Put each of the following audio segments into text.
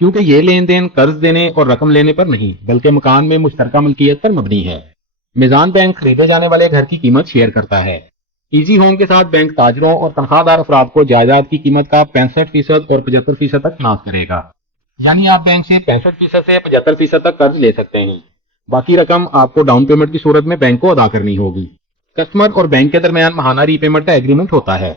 کیونکہ یہ لین دین قرض دینے اور رقم لینے پر نہیں بلکہ مکان میں مشترکہ ملکیت پر مبنی ہے۔ میزان بینک خریدے جانے والے گھر کی قیمت شیئر کرتا ہے۔ ایزی ہوم کے ساتھ بینک تاجروں اور تنخواہ دار افراد کو جائیداد کی قیمت کا 65% اور 75% تک فنانس کرے گا، یعنی آپ بینک سے 65% سے 75% تک قرض لے سکتے ہیں۔ باقی رقم آپ کو ڈاؤن پیمنٹ کی صورت میں بینک کو ادا کرنی ہوگی۔ کسٹمر اور بینک کے درمیان ماہانہ ری پیمنٹ کا ایگریمنٹ ہوتا ہے۔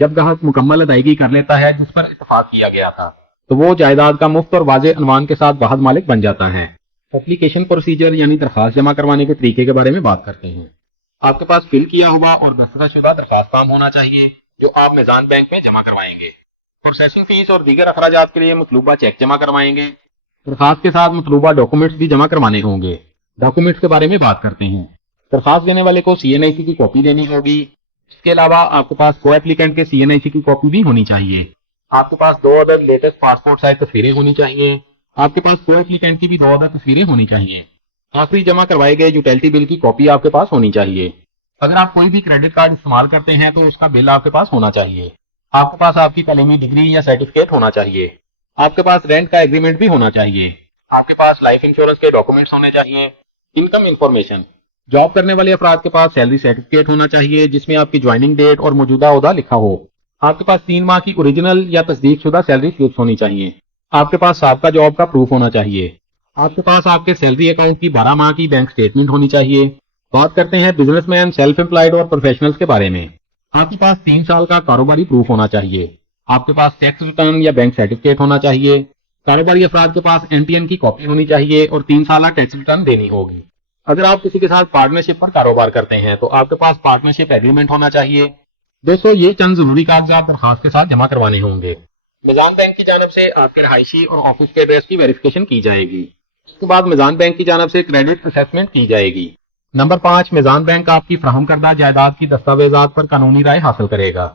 جب گاہک مکمل ادائیگی کر لیتا ہے جس پر اتفاق کیا گیا تھا تو وہ جائیداد کا مفت اور واضح عنوان کے ساتھ واحد مالک بن جاتا ہے۔ اپلیکیشن پروسیجر یعنی درخواست جمع کروانے کے طریقے کے بارے میں بات کرتے ہیں۔ آپ کے پاس فل کیا ہوا اور دستخط شدہ درخواست فارم ہونا چاہیے جو آپ میزان بینک میں جمع کروائیں گے۔ پروسیسنگ فیس اور دیگر اخراجات کے لیے مطلوبہ چیک جمع کروائیں گے۔ درخواست کے ساتھ مطلوبہ ڈاکومنٹس بھی جمع کروانے ہوں گے۔ ڈاکومنٹس کے بارے میں بات کرتے ہیں۔ درخواست دینے والے کو CNIC کی کاپی دینی ہوگی۔ اس کے علاوہ آپ کے پاس کو اپلیکینٹ کے CNIC کی کاپی بھی ہونی چاہیے۔ آپ کے پاس 2 عدد لیٹسٹ پاسپورٹ سائز تصویریں ہونی چاہیے۔ آپ کے پاس کو اپلیکینٹ کی بھی 2 عدد تصویریں ہونی چاہیے۔ آخری جمع کروائے گئے یوٹیلٹی بل کی کاپی آپ کے پاس ہونی چاہیے۔ اگر آپ کوئی بھی کریڈٹ کارڈ استعمال کرتے ہیں تو اس کا بل آپ کے پاس ہونا چاہیے۔ آپ کے پاس آپ کی تعلیمی ڈگری یا سرٹیفکیٹ ہونا چاہیے۔ آپ کے پاس رینٹ کا ایگریمنٹ بھی ہونا چاہیے۔ آپ کے پاس لائف انشورنس کے ڈاکومنٹس ہونے چاہیے۔ انکم انفارمیشن، جاب کرنے والے افراد کے پاس سیلری سرٹیفکیٹ ہونا چاہیے جس میں آپ کی جوائننگ ڈیٹ اور موجودہ عہدہ لکھا ہو۔ آپ کے پاس 3 ماہ کی اوریجنل یا تصدیق شدہ سیلری سلپس ہونی چاہیے۔ آپ کے پاس سابقہ جاب کا پروف ہونا چاہیے۔ آپ کے پاس آپ کے سیلری اکاؤنٹ کی 12 ماہ کی بینک سٹیٹمنٹ ہونی چاہیے۔ بات کرتے ہیں بزنس مین، سیلف امپلائڈ اور پروفیشنلز کے بارے میں۔ آپ کے پاس 3 سال کا کاروباری پروف ہونا چاہیے۔ آپ کے پاس ٹیکس ریٹرن یا بینک سرٹیفکیٹ ہونا چاہیے۔ کاروباری افراد کے پاس NTN کی کاپی ہونی چاہیے اور 3 سالہ ٹیکس ریٹرن دینی ہوگی۔ اگر آپ کسی کے ساتھ پارٹنرشپ پر کاروبار کرتے ہیں تو آپ کے پاس پارٹنرشپ ایگریمنٹ ہونا چاہیے۔ دوستو، یہ چند ضروری کاغذات درخواست کے ساتھ جمع کروانے ہوں گے۔ میزان بینک کی جانب سے آپ کے رہائشی اور آفس کے ایڈریس کی ویریفیکیشن کی جائے گی۔ اس کے بعد میزان بینک کی جانب سے کریڈٹ اسیسمنٹ کی جائے گی۔ نمبر 5، میزان بینک آپ کی فراہم کردہ جائیداد کی دستاویزات پر قانونی رائے حاصل کرے گا۔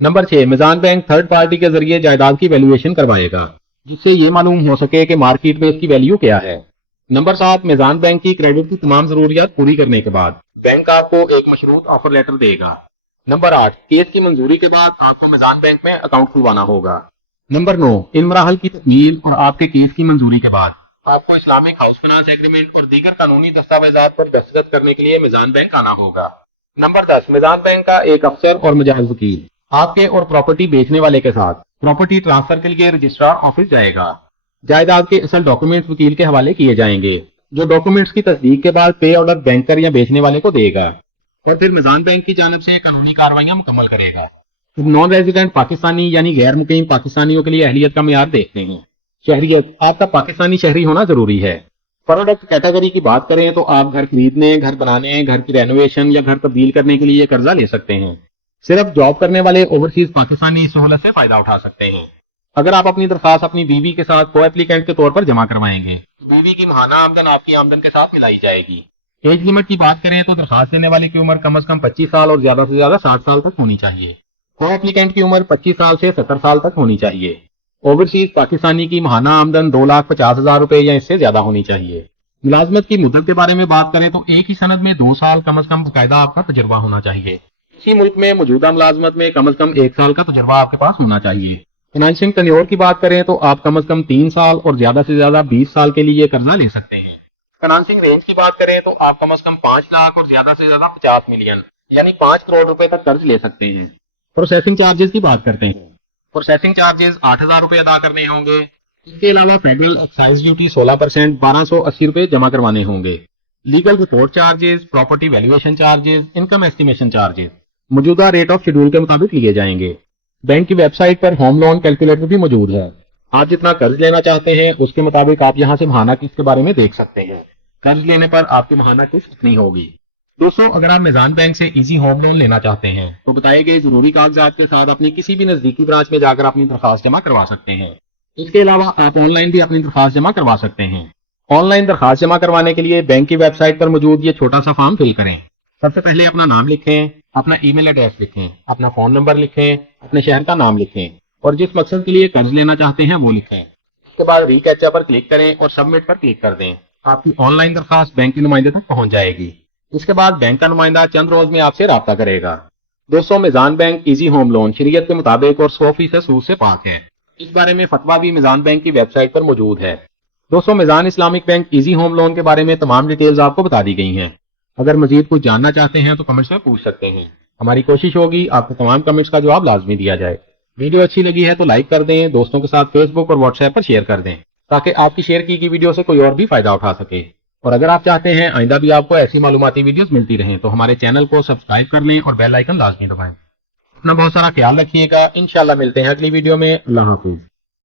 نمبر 6، میزان بینک تھرڈ پارٹی کے ذریعے جائیداد کی ویلیویشن کروائے گا جس سے یہ معلوم ہو سکے کہ مارکیٹ میں اس کی ویلیو کیا ہے۔ نمبر 7، میزان بینک کی کریڈٹ کی تمام ضروریات پوری کرنے کے بعد بینک آپ کو ایک مشروط آفر لیٹر دے گا۔ نمبر 8، کیس کی منظوری کے بعد آپ کو میزان بینک میں اکاؤنٹ کھلوانا ہوگا۔ نمبر 9، ان مراحل کی تکمیل اور آپ کے کیس کی منظوری کے بعد آپ کو اسلامک ہاؤس فنانس ایگریمنٹ اور دیگر قانونی دستاویزات پر دستخط کرنے کے لیے میزان بینک آنا ہوگا۔ نمبر 10، میزان بینک کا ایک افسر اور مجاز وکیل آپ کے اور پراپرٹی بیچنے والے کے ساتھ پراپرٹی ٹرانسفر کے لیے رجسٹرار آفس جائے گا۔ جائیداد کے اصل ڈاکومنٹس وکیل کے حوالے کیے جائیں گے جو ڈاکومنٹس کی تصدیق کے بعد پے آرڈر بینکر یا بیچنے والے کو دے گا اور پھر میزان بینک کی جانب سے قانونی کارروائیاں مکمل کرے گا۔ نان ریزیڈنٹ پاکستانی یعنی غیر مقیم پاکستانیوں کے لیے اہلیت کا معیار دیکھتے ہیں۔ شہریت، آپ کا پاکستانی شہری ہونا ضروری ہے۔ پروڈکٹ کیٹیگری کی بات کریں تو آپ گھر خریدنے، گھر بنانے، گھر کی رینوویشن یا گھر تبدیل کرنے کے لیے قرضہ لے سکتے ہیں۔ صرف جاب کرنے والے اوورسیز پاکستانی اس سہولت سے فائدہ اٹھا سکتے ہیں۔ اگر آپ اپنی درخواست اپنی بیوی کے ساتھ کو اپلیکینٹ کے طور پر جمع کروائیں گے تو بیوی کی ماہانہ آمدن آپ کی آمدن کے ساتھ ملائی جائے گی۔ ایج لمٹ کی بات کریں تو درخواست دینے والے کی عمر کم از کم 25 سال اور زیادہ سے زیادہ 60 سال تک ہونی چاہیے۔ کو اپلیکینٹ کی عمر 25 سال سے 70 سال تک ہونی چاہیے۔ اوورسیز پاکستانی کی ماہانہ آمدن 2,50,000 روپے یا اس سے زیادہ ہونی چاہیے۔ ملازمت کی مدت کے بارے میں بات کریں تو ایک ہی سند میں 2 سال کم از کم باقاعدہ آپ کا تجربہ ہونا چاہیے۔ اسی ملک میں موجودہ ملازمت میں کم از کم 1 سال کا تجربہ آپ کے پاس ہونا چاہیے۔ فائنانشنگ ٹینیور کی بات کریں تو آپ کم از کم 3 سال اور زیادہ سے زیادہ 20 سال کے لیے قرضہ لے سکتے ہیں۔ فائنانسنگ رینج کی بات کریں تو آپ کم از کم 5 لاکھ اور زیادہ سے زیادہ 50 ملین یعنی 5 کروڑ روپے تک قرض لے سکتے ہیں۔ پروسیسنگ چارجز کی بات کرتے ہیں۔ پروسیسنگ چارجز 8,000 روپے ادا کرنے ہوں گے۔ اس کے علاوہ فیڈرل ایکسائز ڈیوٹی 16% 1,280 روپے جمع کروانے ہوں گے۔ Legal report charges, property valuation charges, income estimation charges موجودہ ریٹ آف شیڈول کے مطابق لیے جائیں گے۔ بینک کی ویب سائٹ پر ہوم لون کیلکولیٹر بھی موجود ہے۔ آپ جتنا قرض لینا چاہتے ہیں اس کے مطابق آپ یہاں سے ماہانہ قسط کے بارے میں دیکھ سکتے ہیں۔ قرض لینے پر آپ کی ماہانہ قسط کتنی ہوگی۔ دوستو، اگر آپ میزان بینک سے ایزی ہوم لون لینا چاہتے ہیں تو بتائے گئے ضروری کاغذات کے ساتھ اپنی کسی بھی نزدیکی برانچ میں جا کر اپنی درخواست جمع کروا سکتے ہیں۔ اس کے علاوہ آپ آن لائن بھی اپنی درخواست جمع کروا سکتے ہیں۔ آن لائن درخواست جمع کروانے کے لیے بینک کی ویب سائٹ پر موجود یہ چھوٹا سا فارم فل کریں۔ سب سے پہلے اپنا نام لکھیں، اپنا ای میل ایڈریس لکھیں، اپنا فون نمبر لکھیں، اپنے شہر کا نام لکھیں اور جس مقصد کے لیے قرض لینا چاہتے ہیں وہ لکھیں۔ اس کے بعد ری کیپچا پر کلک کریں اور سبمٹ پر کلک کر دیں۔ آپ کی آن لائن درخواست بینک کے نمائندے تک پہنچ جائے گی۔ اس کے بعد بینک کا نمائندہ چند روز میں آپ سے رابطہ کرے گا۔ دوستوں، میزان بینک ایزی ہوم لون شریعت کے مطابق اور 100% سود سے پاک ہے۔ اس بارے میں فتویٰ بھی میزان بینک کی ویب سائٹ پر موجود ہے۔ دوستوں میزان Islamic bank easy home loan کے بارے میں تمام ڈیٹیلز آپ کو بتا دی گئی ہیں۔ اگر مزید کچھ جاننا چاہتے ہیں تو کمنٹس میں پوچھ سکتے ہیں، ہماری کوشش ہوگی آپ کو تمام کمنٹس کا جواب لازمی دیا جائے۔ ویڈیو اچھی لگی ہے تو لائک کر دیں، دوستوں کے ساتھ فیس بک اور واٹس ایپ پر شیئر کر دیں تاکہ آپ کی شیئر کی ویڈیو سے کوئی اور بھی فائدہ اٹھا سکے۔ اور اگر آپ چاہتے ہیں آئندہ بھی آپ کو ایسی معلوماتی ویڈیوز ملتی رہیں تو ہمارے چینل کو سبسکرائب کر لیں اور بیل آئیکن لازمی دبائیں۔ اپنا بہت سارا خیال رکھیے گا، انشاءاللہ ملتے ہیں اگلی ویڈیو میں۔ اللہ حافظ۔